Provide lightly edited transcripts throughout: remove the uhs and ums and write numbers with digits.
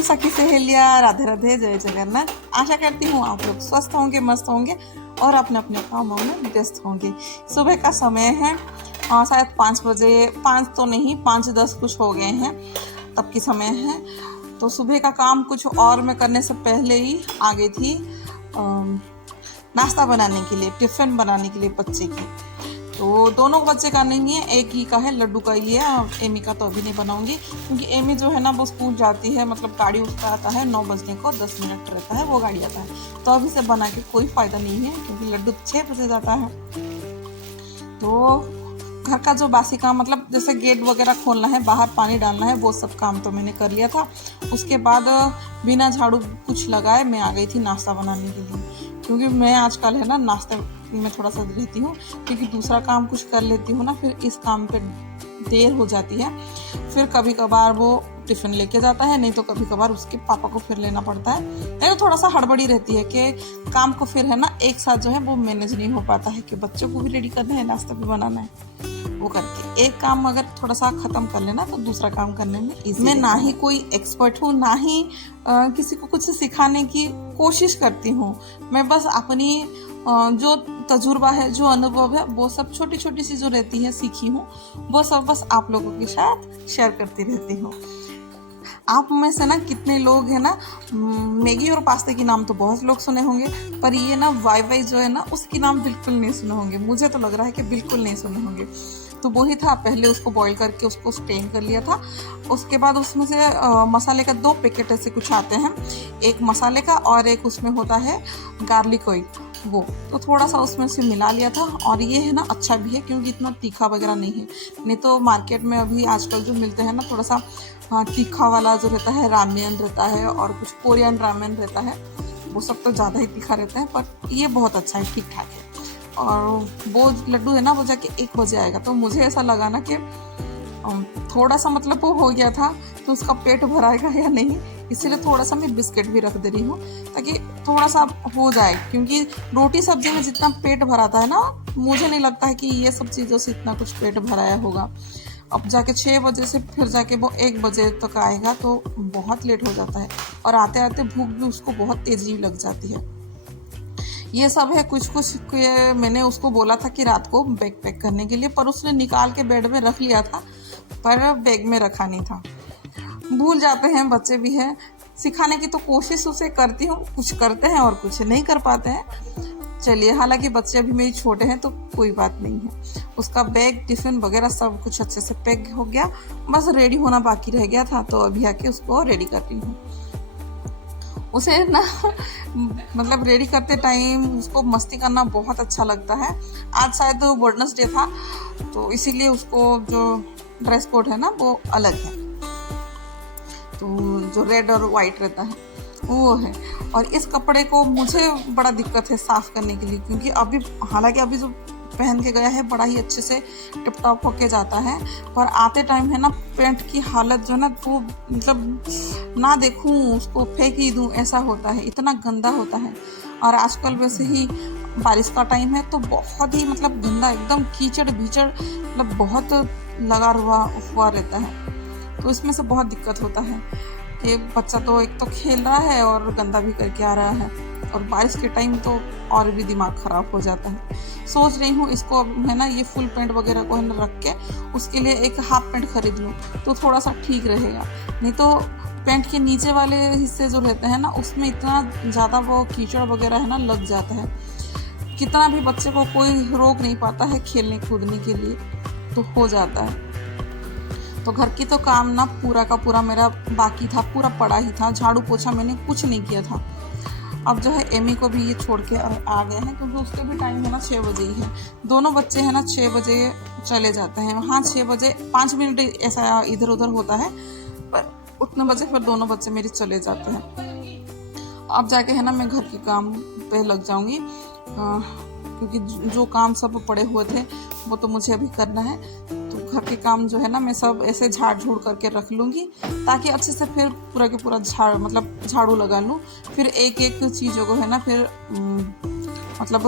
मेरी सखी सहेलियाँ, राधे राधे, जय जगन्नाथ। आशा करती हूँ आप लोग स्वस्थ होंगे, मस्त होंगे और अपने अपने कामों में व्यस्त होंगे। सुबह का समय है, शायद 5 बजे, 5 तो नहीं, 5:10 कुछ हो गए हैं, तब की समय है। तो सुबह का काम कुछ और मैं करने से पहले ही आ गई थी नाश्ता बनाने के लिए, टिफ़िन बनाने के लिए बच्चे की। तो दोनों बच्चे का नहीं है, एक ही का है, लड्डू का ही है। एमी का तो अभी नहीं बनाऊंगी, क्योंकि एमी जो है ना वो स्कूल जाती है, मतलब गाड़ी उसका आता है 9 बजने को, 10 मिनट रहता है वो गाड़ी आता है। तो अभी से बना के कोई फ़ायदा नहीं है, क्योंकि लड्डू 6 बजे जाता है। तो घर का जो बासी काम, मतलब जैसे गेट वगैरह खोलना है, बाहर पानी डालना है, वो सब काम तो मैंने कर लिया था। उसके बाद बिना झाड़ू कुछ लगाए मैं आ गई थी नाश्ता बनाने के लिए, क्योंकि मैं आजकल है ना नाश्ते में थोड़ा सा रहती हूँ, क्योंकि दूसरा काम कुछ कर लेती हूँ ना, फिर इस काम पे देर हो जाती है। फिर कभी कभार वो टिफ़िन लेके जाता है, नहीं तो कभी कभार उसके पापा को फिर लेना पड़ता है। नहीं तो थोड़ा सा हड़बड़ी रहती है कि काम को फिर है ना एक साथ जो है वो मैनेज नहीं हो पाता है, कि बच्चों को भी रेडी करना है, नाश्ता भी बनाना है। वो करके एक काम अगर थोड़ा सा ख़त्म कर लेना तो दूसरा काम करने में ईजी। मैं ना ही कोई एक्सपर्ट हूँ, ना ही किसी को कुछ सिखाने की कोशिश करती हूँ। मैं बस अपनी जो तजुर्बा है, जो अनुभव है, वो सब छोटी छोटी सी जो रहती है सीखी हूँ, वो सब बस आप लोगों के साथ शेयर करती रहती हूँ। आप में से ना कितने लोग हैं ना, मैगी और पास्ते की नाम तो बहुत लोग सुने होंगे, पर ये ना वाई वाई जो है ना उसकी नाम बिल्कुल नहीं सुने होंगे। मुझे तो लग रहा है कि बिल्कुल नहीं सुने होंगे। तो वही था, पहले उसको बॉईल करके उसको स्टेन कर लिया था। उसके बाद उसमें से मसाले का 2 पैकेट ऐसे कुछ आते हैं, एक मसाले का और एक उसमें होता है गार्लिक ऑयल, वो तो थोड़ा सा उसमें से मिला लिया था। और ये है ना अच्छा भी है, क्योंकि इतना तीखा वगैरह नहीं है। नहीं तो मार्केट में अभी आजकल जो मिलते हैं ना थोड़ा सा तीखा वाला जो रहता है, रामेन रहता है और कुछ कोरियन रामेन रहता है, वो सब तो ज़्यादा ही तीखा रहता है, पर ये बहुत अच्छा है, ठीक ठाक है। और वो लड्डू है ना वो जाके 1 बजे आएगा। तो मुझे ऐसा लगा ना कि थोड़ा सा मतलब वो हो गया था, तो उसका पेट भराएगा या नहीं, इसीलिए थोड़ा सा मैं बिस्किट भी रख दे रही हूँ, ताकि थोड़ा सा हो जाए। क्योंकि रोटी सब्जी में जितना पेट भराता है ना, मुझे नहीं लगता है कि ये सब चीज़ों से इतना कुछ पेट भराया होगा। अब जाके 6 बजे से फिर जाके वो 1 बजे तक आएगा, तो बहुत लेट हो जाता है, और आते आते भूख भी उसको बहुत तेज़ी लग जाती है। ये सब है कुछ कुछ मैंने उसको बोला था कि रात को बैग पैक करने के लिए, पर उसने निकाल के बेड में रख लिया था, पर बैग में रखा नहीं था। भूल जाते हैं, बच्चे भी हैं। सिखाने की तो कोशिश उसे करती हूँ, कुछ करते हैं और कुछ नहीं कर पाते हैं। चलिए, हालांकि बच्चे अभी मेरी छोटे हैं तो कोई बात नहीं है। उसका बैग, टिफ़िन वगैरह सब कुछ अच्छे से पैक हो गया, बस रेडी होना बाकी रह गया था, तो अभी आके उसको रेडी कर रही हूँ। उसे ना मतलब रेडी करते टाइम उसको मस्ती करना बहुत अच्छा लगता है। आज शायद वेडनेसडे था, तो इसीलिए उसको जो ड्रेस कोड है ना वो अलग है, तो जो रेड और वाइट रहता है वो है। और इस कपड़े को मुझे बड़ा दिक्कत है साफ़ करने के लिए, क्योंकि अभी हालांकि अभी जो पहन के गया है बड़ा ही अच्छे से टिप टॉप होके जाता है, पर आते टाइम है ना पेंट की हालत जो है ना, वो मतलब ना देखूं उसको फेंक ही दूं ऐसा होता है, इतना गंदा होता है। और आजकल वैसे ही बारिश का टाइम है, तो बहुत ही मतलब गंदा, एकदम कीचड़ बीचड़, मतलब बहुत लगा हुआ रहता है। तो इसमें से बहुत दिक्कत होता है कि बच्चा तो एक तो खेल रहा है और गंदा भी करके आ रहा है, और बारिश के टाइम तो और भी दिमाग ख़राब हो जाता है। सोच रही हूँ इसको है ना ये फुल पैंट वगैरह को है ना रख के उसके लिए एक हाफ पैंट खरीद लूँ, तो थोड़ा सा ठीक रहेगा। नहीं तो पैंट के नीचे वाले हिस्से जो रहते हैं ना, उसमें इतना ज़्यादा वो कीचड़ वगैरह है ना लग जाता है। कितना भी बच्चे को कोई रोक नहीं पाता है खेलने कूदने के लिए, तो हो जाता है। तो घर की तो काम ना पूरा का पूरा मेरा बाकी था, पूरा पड़ा ही था, झाड़ू पोछा मैंने कुछ नहीं किया था। अब जो है एमी को भी ये छोड़ के आ गए हैं, क्योंकि उसके भी टाइम है ना 6 बजे ही है। दोनों बच्चे हैं ना 6 बजे चले जाते हैं। हाँ, 6 बजे 5 मिनट ऐसा इधर उधर होता है, पर उतने बजे फिर दोनों बच्चे मेरे चले जाते हैं। अब जाके है ना मैं घर के काम पे लग जाऊंगी, क्योंकि जो काम सब पड़े हुए थे वो तो मुझे अभी करना है। तो घर के काम जो है ना मैं सब ऐसे झाड़ झूड़ करके रख लूँगी, ताकि अच्छे से फिर पूरा के पूरा झाड़ू लगा लूँ। फिर एक एक चीज़ों को है ना फिर मतलब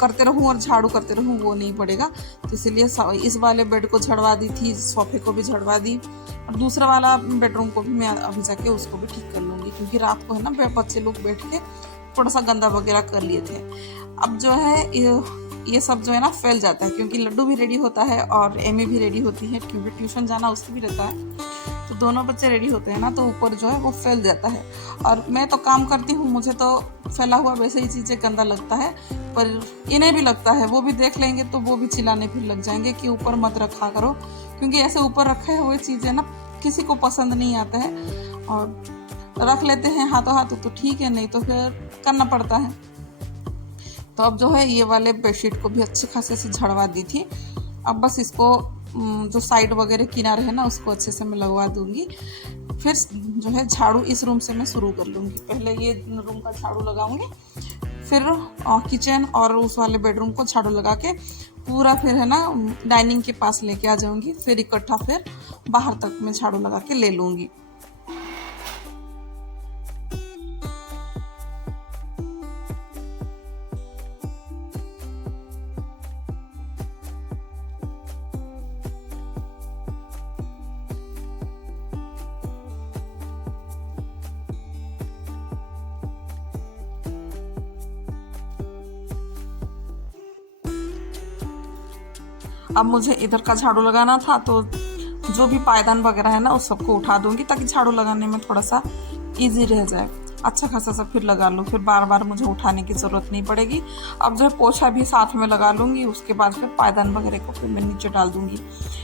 करते रहूं और झाड़ू करते रहूं वो नहीं पड़ेगा। तो इसलिए इस वाले बेड को झड़वा दी थी, सोफे को भी झड़वा दी, और दूसरा वाला बेडरूम को भी मैं अभी जाके उसको भी ठीक कर लूँगी, क्योंकि रात को है ना बच्चे लोग बैठ के थोड़ा सा गंदा वगैरह कर लिए थे। अब जो है ये सब जो है ना फैल जाता है, क्योंकि लड्डू भी रेडी होता है और एमी भी रेडी होती है, क्योंकि ट्यूशन जाना उसकी भी रहता है। तो दोनों बच्चे रेडी होते हैं ना, तो ऊपर जो है वो फैल जाता है। और मैं तो काम करती हूँ, मुझे तो फैला हुआ वैसे ही चीज़ें गंदा लगता है, पर इन्हें भी लगता है। वो भी देख लेंगे तो वो भी चिल्लाने फिर लग जाएंगे कि ऊपर मत रखा करो, क्योंकि ऐसे ऊपर रखे हुए चीज़ें ना किसी को पसंद नहीं आता है। और रख लेते हैं हाथों हाथ तो ठीक है, नहीं तो फिर करना पड़ता है। तो अब जो है ये वाले बेडशीट को भी अच्छे खासे से झड़वा दी थी। अब बस इसको जो साइड वगैरह किनारे है ना उसको अच्छे से मैं लगवा दूंगी। फिर जो है झाड़ू इस रूम से मैं शुरू कर लूँगी। पहले ये रूम का झाड़ू लगाऊंगी, फिर किचन और उस वाले बेडरूम को झाड़ू लगा के पूरा फिर है ना डाइनिंग के पास लेके आ जाऊंगी। फिर इकट्ठा फिर बाहर तक मैं झाड़ू लगा के ले लूँगी। अब मुझे इधर का झाड़ू लगाना था, तो जो भी पायदान वगैरह है ना उस सबको उठा दूंगी, ताकि झाड़ू लगाने में थोड़ा सा इजी रह जाए। अच्छा खासा सा फिर लगा लूँ, फिर बार बार मुझे उठाने की ज़रूरत नहीं पड़ेगी। अब जो है पोछा भी साथ में लगा लूँगी, उसके बाद फिर पायदान वगैरह को फिर मैं नीचे डाल दूँगी।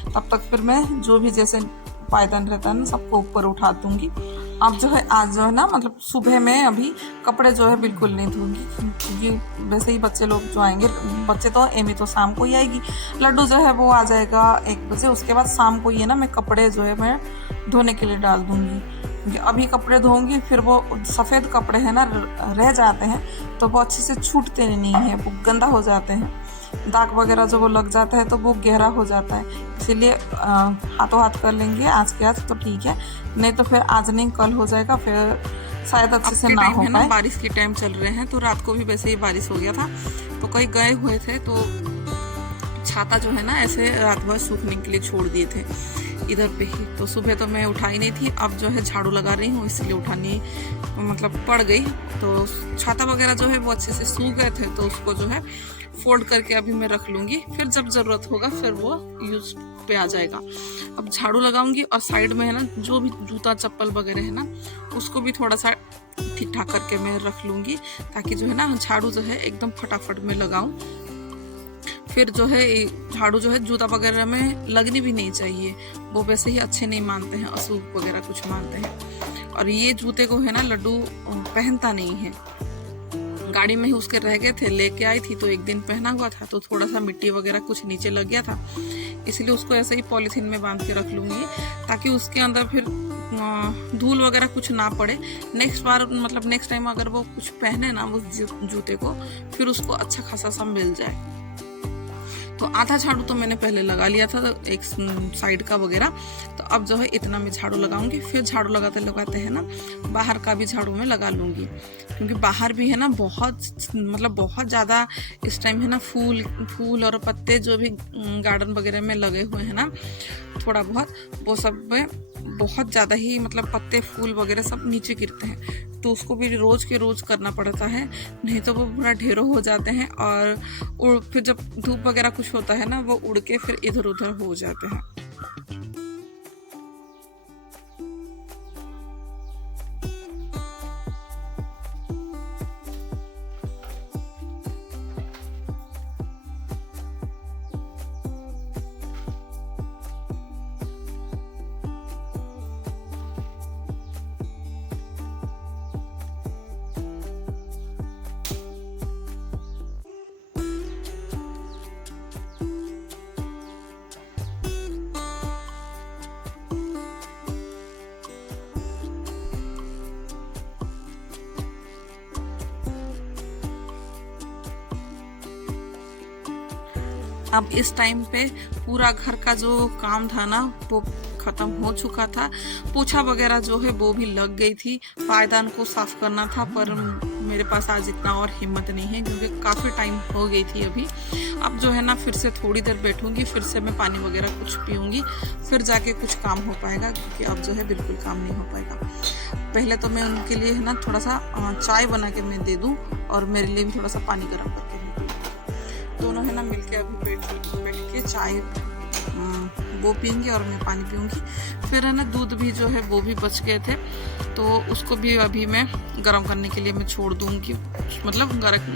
तब तक फिर मैं जो भी जैसे पायदान रहता है ना सबको ऊपर उठा दूँगी। अब जो है आज जो है ना मतलब सुबह में अभी कपड़े जो है बिल्कुल नहीं धोंगी, क्योंकि वैसे ही बच्चे लोग जो आएंगे, बच्चे तो एमी तो शाम को ही आएगी, लड्डू जो है वो आ जाएगा 1 बजे। उसके बाद शाम को ये ना मैं कपड़े जो है मैं धोने के लिए डाल दूँगी, क्योंकि अभी कपड़े धोऊंगी फिर वो सफ़ेद कपड़े हैं ना रह जाते हैं, तो वो अच्छे से छूटते नहीं हैं, वो गंदा हो जाते हैं, दाग वगैरह जो वो लग जाता है तो वो गहरा हो जाता है। इसीलिए हाथों हाथ कर लेंगे आज के आज तो ठीक है, नहीं तो फिर आज नहीं कल हो जाएगा, फिर शायद अच्छे से ना हो पाए। बारिश के टाइम चल रहे हैं, तो रात को भी वैसे ही बारिश हो गया था, तो कहीं गए हुए थे तो छाता जो है ना ऐसे रात भर सूखने के लिए छोड़ दिए थे इधर पे ही। तो सुबह तो मैं उठाई नहीं थी, अब जो है झाड़ू लगा रही हूँ इसलिए उठानी मतलब पड़ गई। तो छाता वगैरह जो है वो अच्छे से सूख गए थे, तो उसको जो है फोल्ड करके अभी मैं रख लूँगी, फिर जब ज़रूरत होगा फिर वो यूज पे आ जाएगा। अब झाड़ू लगाऊंगी और साइड में है ना जो भी जूता चप्पल वगैरह है ना उसको भी थोड़ा सा ठीक ठाक करके मैं रख लूँगी, ताकि जो है ना झाड़ू जो है एकदम फटाफट में लगाऊं। फिर जो है झाड़ू जो है जूता वगैरह में लगनी भी नहीं चाहिए, वो वैसे ही अच्छे नहीं मानते हैं, अशुभ वगैरह कुछ मानते हैं। और ये जूते को है ना लड्डू पहनता नहीं है, गाड़ी में ही उसके रह गए थे, लेके आई थी तो एक दिन पहना हुआ था, तो थोड़ा सा मिट्टी वगैरह कुछ नीचे लग गया था, इसलिए उसको ऐसे ही पॉलीथीन में बांध के रख लूँगी, ताकि उसके अंदर फिर धूल वगैरह कुछ ना पड़े। नेक्स्ट बार मतलब नेक्स्ट टाइम अगर वो कुछ पहने ना उस जूते को, फिर उसको अच्छा खासा सा मिल जाए। तो आधा झाड़ू तो मैंने पहले लगा लिया था एक साइड का वगैरह, तो अब जो है इतना मैं झाड़ू लगाऊंगी। फिर झाड़ू लगाते लगाते है ना बाहर का भी झाड़ू में लगा लूँगी, क्योंकि बाहर भी है ना बहुत ज़्यादा इस टाइम है ना फूल और पत्ते जो भी गार्डन वगैरह में लगे हुए हैं ना थोड़ा बहुत, वो सब में बहुत ज़्यादा ही मतलब पत्ते फूल वगैरह सब नीचे गिरते हैं, तो उसको भी रोज़ के रोज़ करना पड़ता है, नहीं तो वो पूरा ढेरों हो जाते हैं और फिर जब धूप वगैरह कुछ होता है ना वो उड़ के फिर इधर उधर हो जाते हैं। अब इस टाइम पे पूरा घर का जो काम था ना वो ख़त्म हो चुका था, पोछा वगैरह जो है वो भी लग गई थी, पायदान को साफ करना था पर मेरे पास आज इतना और हिम्मत नहीं है क्योंकि काफ़ी टाइम हो गई थी अभी। अब जो है ना फिर से थोड़ी देर बैठूंगी, फिर से मैं पानी वगैरह कुछ पीऊँगी, फिर जाके कुछ काम हो पाएगा, क्योंकि अब जो है बिल्कुल काम नहीं हो पाएगा। पहले तो मैं उनके लिए है ना थोड़ा सा चाय बना के मैं दे दूँ और मेरे लिए भी थोड़ा सा पानी गर्म करके मैं दूँ। दोनों है ना मिलके अभी बैठ के चाय वो पियेंगे और मैं पानी पीऊँगी। फिर है ना दूध भी जो है वो भी बच गए थे, तो उसको भी अभी मैं गरम करने के लिए मैं छोड़ दूँगी, मतलब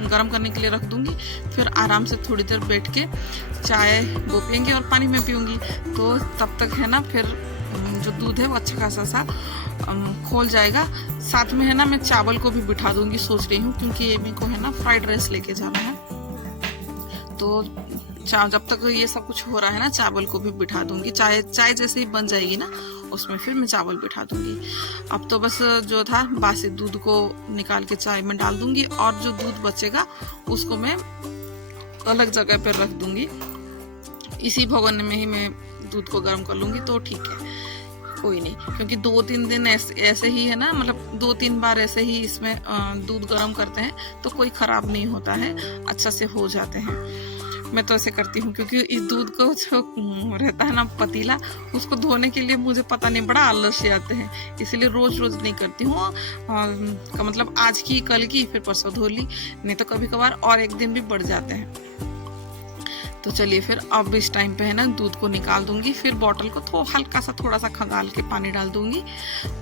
गरम करने के लिए रख दूँगी। फिर आराम से थोड़ी देर बैठ के चाय वो पियेंगे और पानी मैं पीऊँगी। तो तब तक है ना फिर जो दूध है वो अच्छा खासा सा खोल जाएगा। साथ में है ना मैं चावल को भी बिठा दूँगी सोच रही हूँ, क्योंकि एमी को है ना फ्राइड राइस लेके जाना है। तो जब तक ये सब कुछ हो रहा है ना चावल को भी बिठा दूंगी। चाय जैसे ही बन जाएगी ना उसमें फिर मैं चावल बिठा दूंगी। अब तो बस जो था बासी दूध को निकाल के चाय में डाल दूंगी और जो दूध बचेगा उसको मैं अलग जगह पर रख दूंगी। इसी भगोने में ही मैं दूध को गर्म कर लूंगी तो ठीक है, कोई नहीं। क्योंकि 2-3 दिन ऐसे ही है ना, मतलब 2-3 बार ऐसे ही इसमें दूध गर्म करते हैं तो कोई ख़राब नहीं होता है, अच्छा से हो जाते हैं। मैं तो ऐसे करती हूँ क्योंकि इस दूध को जो रहता है ना पतीला, उसको धोने के लिए मुझे पता नहीं बड़ा आलस्य आते हैं, इसलिए रोज़ नहीं करती हूँ। का मतलब आज की कल की फिर परसों धो ली, नहीं तो कभी कभार और एक दिन भी बढ़ जाते हैं। तो चलिए फिर अब इस टाइम पे है ना दूध को निकाल दूंगी, फिर बॉटल को हल्का सा थोड़ा सा खंगाल के पानी डाल दूंगी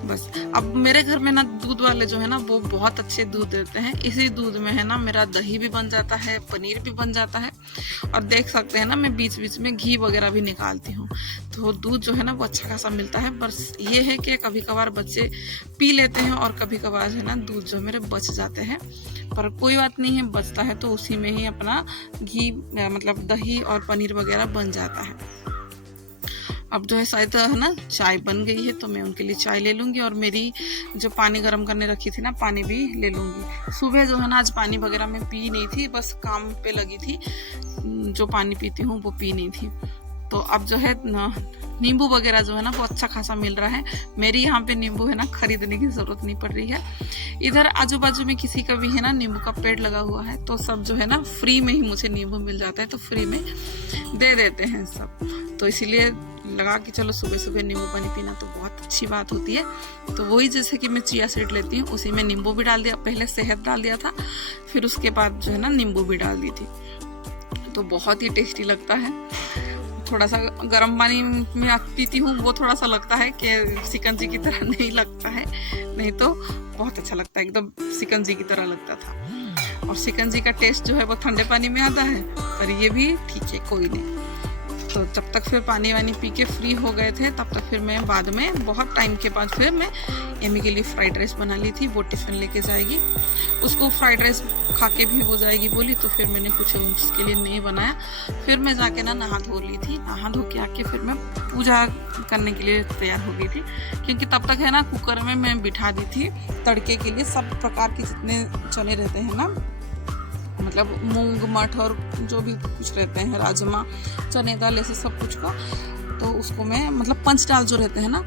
बस। अब मेरे घर में ना दूध वाले जो है ना वो बहुत अच्छे दूध देते हैं। इसी दूध में है ना मेरा दही भी बन जाता है, पनीर भी बन जाता है, और देख सकते हैं ना मैं बीच बीच में घी वगैरह भी निकालती हूँ। तो दूध जो है ना वो अच्छा खासा मिलता है। बस ये है कि कभी कभार बच्चे पी लेते हैं और कभी कभार है ना दूध जो मेरे बच जाते हैं, पर कोई बात नहीं है, बचता है तो उसी में ही अपना घी मतलब दही और पनीर वगैरह बन जाता है। अब जो है शायद है ना चाय बन गई है, तो मैं उनके लिए चाय ले लूँगी और मेरी जो पानी गर्म करने रखी थी ना पानी भी ले लूँगी। सुबह जो है ना आज पानी वगैरह मैं पी नहीं थी, बस काम पे लगी थी, जो पानी पीती हूँ वो पी नहीं थी। तो अब जो है नींबू वगैरह जो है ना वो अच्छा खासा मिल रहा है। मेरी यहाँ पे नींबू है ना खरीदने की ज़रूरत नहीं पड़ रही है। इधर आजू बाजू में किसी का भी है ना नींबू का पेड़ लगा हुआ है, तो सब जो है ना फ्री में ही मुझे नींबू मिल जाता है, तो फ्री में दे देते हैं सब। तो इसीलिए लगा कि चलो सुबह सुबह नींबू पानी पीना तो बहुत अच्छी बात होती है। तो वही जैसे कि मैं चिया सीड लेती हूँ उसी में नींबू भी डाल दिया, पहले शहद डाल दिया था, फिर उसके बाद जो है ना नींबू भी डाल दी थी, तो बहुत ही टेस्टी लगता है। थोड़ा सा गर्म पानी में पीती हूँ, वो थोड़ा सा लगता है कि शिकंजी की तरह नहीं लगता है, नहीं तो बहुत अच्छा लगता है, एकदम शिकंजी की तरह लगता था। और शिकंजी का टेस्ट जो है वो ठंडे पानी में आता है, पर ये भी ठीक है, कोई नहीं। तो जब तक फिर पानी वानी पी के फ्री हो गए थे, तब तक फिर मैं बाद में बहुत टाइम के बाद फिर मैं एमी के लिए फ्राइड राइस बना ली थी। वो टिफ़िन लेके जाएगी, उसको फ्राइड राइस खा के भी हो जाएगी बोली, तो फिर मैंने कुछ उसके लिए नहीं बनाया। फिर मैं जाके ना नहा धो ली थी, नहा धो के आके फिर मैं पूजा करने के लिए तैयार हो गई थी, क्योंकि तब तक है ना कुकर में मैं बिठा दी थी तड़के के लिए सब प्रकार के जितने चने रहते हैं ना, मतलब मूंग मटर जो भी कुछ रहते हैं, राजमा चने दाल ऐसे सब कुछ का, तो उसको मैं मतलब पंच दाल जो रहते हैं ना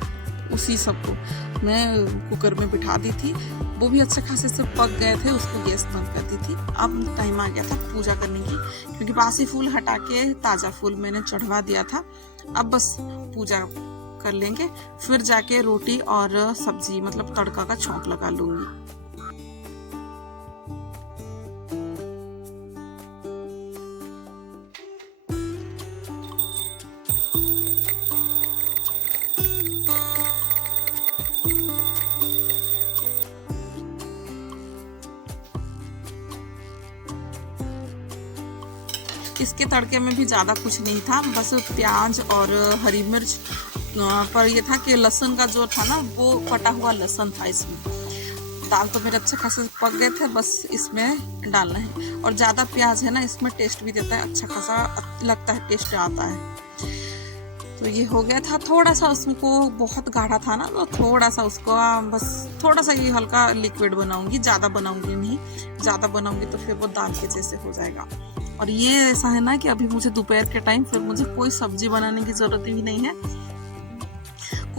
उसी सबको मैं कुकर में बिठा दी थी। वो भी अच्छे खासे से पक गए थे, उसको गैस बंद कर दी थी। अब टाइम आ गया था पूजा करने की, क्योंकि बासी फूल हटा के ताज़ा फूल मैंने चढ़वा दिया था। अब बस पूजा कर लेंगे, फिर जाके रोटी और सब्जी मतलब तड़का का छौंक लगा लूँगी। इसके तड़के में भी ज़्यादा कुछ नहीं था, बस प्याज और हरी मिर्च, पर ये था कि लहसुन का जो था ना वो कटा हुआ लहसुन था इसमें। दाल तो मेरे अच्छे खासे पक गए थे, बस इसमें डालना है। और ज़्यादा प्याज है ना इसमें टेस्ट भी देता है, अच्छा खासा लगता है, टेस्ट आता है। तो ये हो गया था। थोड़ा सा उसको बहुत गाढ़ा था ना, तो थोड़ा सा उसको बस थोड़ा सा ये हल्का लिक्विड बनाऊंगी, ज़्यादा बनाऊंगी नहीं, ज़्यादा बनाऊंगी तो फिर वो दाल के जैसे हो जाएगा। और ये ऐसा है ना कि अभी मुझे दोपहर के टाइम फिर मुझे कोई सब्जी बनाने की ज़रूरत भी नहीं है,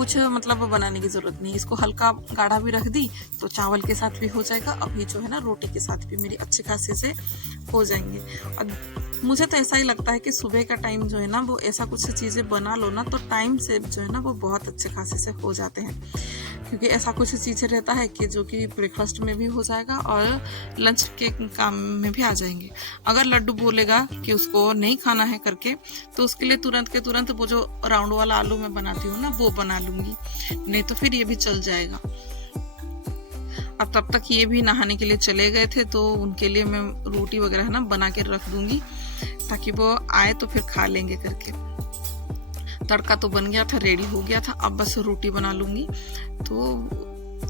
कुछ मतलब बनाने की ज़रूरत नहीं। इसको हल्का गाढ़ा भी रख दी तो चावल के साथ भी हो जाएगा, अभी जो है ना रोटी के साथ भी मेरी अच्छे खासे से हो जाएंगे। और मुझे तो ऐसा ही लगता है कि सुबह का टाइम जो है ना वो ऐसा कुछ चीज़ें बना लो ना तो टाइम से जो है ना वो बहुत अच्छे खासे से हो जाते हैं, क्योंकि ऐसा कुछ चीज़ें रहता है कि जो कि ब्रेकफास्ट में भी हो जाएगा और लंच के काम में भी आ जाएंगे। अगर लड्डू बोलेगा कि उसको नहीं खाना है करके तो उसके लिए तुरंत के तुरंत वो जो राउंड वाला आलू मैं बनाती हूँ ना वो बना लूँगी, नहीं तो फिर ये भी चल जाएगा। अब तब तक ये भी नहाने के लिए चले गए थे तो उनके लिए मैं रोटी वगैरह है ना बना के रख दूँगी ताकि वो आए तो फिर खा लेंगे करके। तड़का तो बन गया था, रेडी हो गया था, अब बस रोटी बना लूँगी तो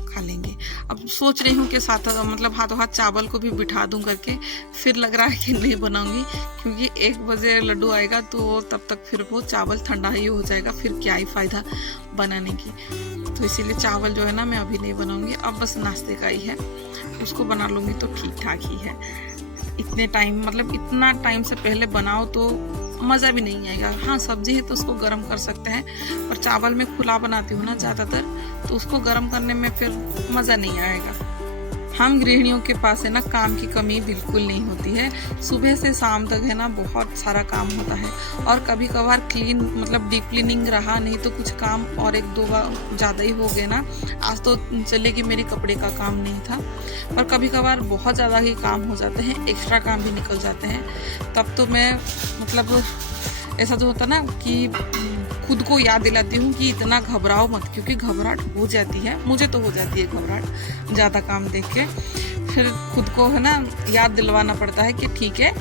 खा लेंगे। अब सोच रही हूँ कि साथ मतलब हाथों हाथ चावल को भी बिठा दूँ करके, फिर लग रहा है कि नहीं बनाऊँगी क्योंकि 1 बजे लड्डू आएगा तो तब तक फिर वो चावल ठंडा ही हो जाएगा, फिर क्या ही फ़ायदा बनाने की। तो इसीलिए चावल जो है ना मैं अभी नहीं बनाऊँगी, अब बस नाश्ते का ही है, उसको बना लूँगी तो ठीक ठाक ही है। इतने टाइम मतलब इतना टाइम से पहले बनाओ तो मज़ा भी नहीं आएगा। हाँ सब्जी है तो उसको गर्म कर सकते हैं, पर चावल में खुला बनाती हूँ ना ज़्यादातर तो उसको गर्म करने में फिर मज़ा नहीं आएगा। हम गृहिणियों के पास है ना काम की कमी बिल्कुल नहीं होती है, सुबह से शाम तक है ना बहुत सारा काम होता है और कभी कभार क्लीन मतलब डीप क्लीनिंग रहा नहीं तो कुछ काम और 1-2 बार ज़्यादा ही हो गए ना। आज तो चले कि मेरी कपड़े का काम नहीं था, पर कभी कभार बहुत ज़्यादा ही काम हो जाते हैं, एक्स्ट्रा काम भी निकल जाते हैं। तब तो मैं मतलब ऐसा जो होता ना कि खुद को याद दिलाती हूँ कि इतना घबराओ मत, क्योंकि घबराहट हो जाती है, मुझे तो हो जाती है घबराहट ज़्यादा काम देख के। फिर खुद को है ना याद दिलवाना पड़ता है कि ठीक है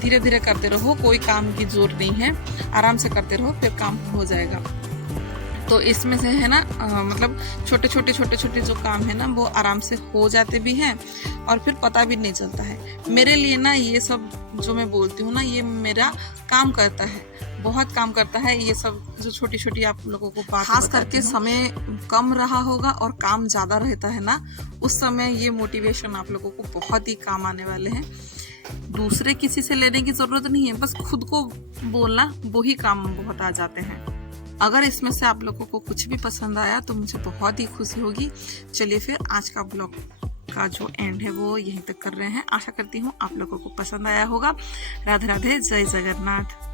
धीरे धीरे करते रहो, कोई काम की जोर नहीं है, आराम से करते रहो फिर काम हो जाएगा। तो इसमें से है ना मतलब छोटे छोटे जो काम है ना वो आराम से हो जाते भी हैं और फिर पता भी नहीं चलता है। मेरे लिए ना ये सब जो मैं बोलती हूँ ना ये मेरा काम करता है, बहुत काम करता है ये सब जो छोटी छोटी आप लोगों को बात। खास करके समय कम रहा होगा और काम ज़्यादा रहता है ना, उस समय ये मोटिवेशन आप लोगों को बहुत ही काम आने वाले हैं। दूसरे किसी से लेने की ज़रूरत नहीं है, बस खुद को बोलना वही काम बहुत आ जाते हैं। अगर इसमें से आप लोगों को कुछ भी पसंद आया तो मुझे बहुत ही खुशी होगी। चलिए फिर आज का ब्लॉग का जो एंड है वो यहीं तक कर रहे हैं। आशा करती हूँ आप लोगों को पसंद आया होगा। राधे राधे, जय जगन्नाथ।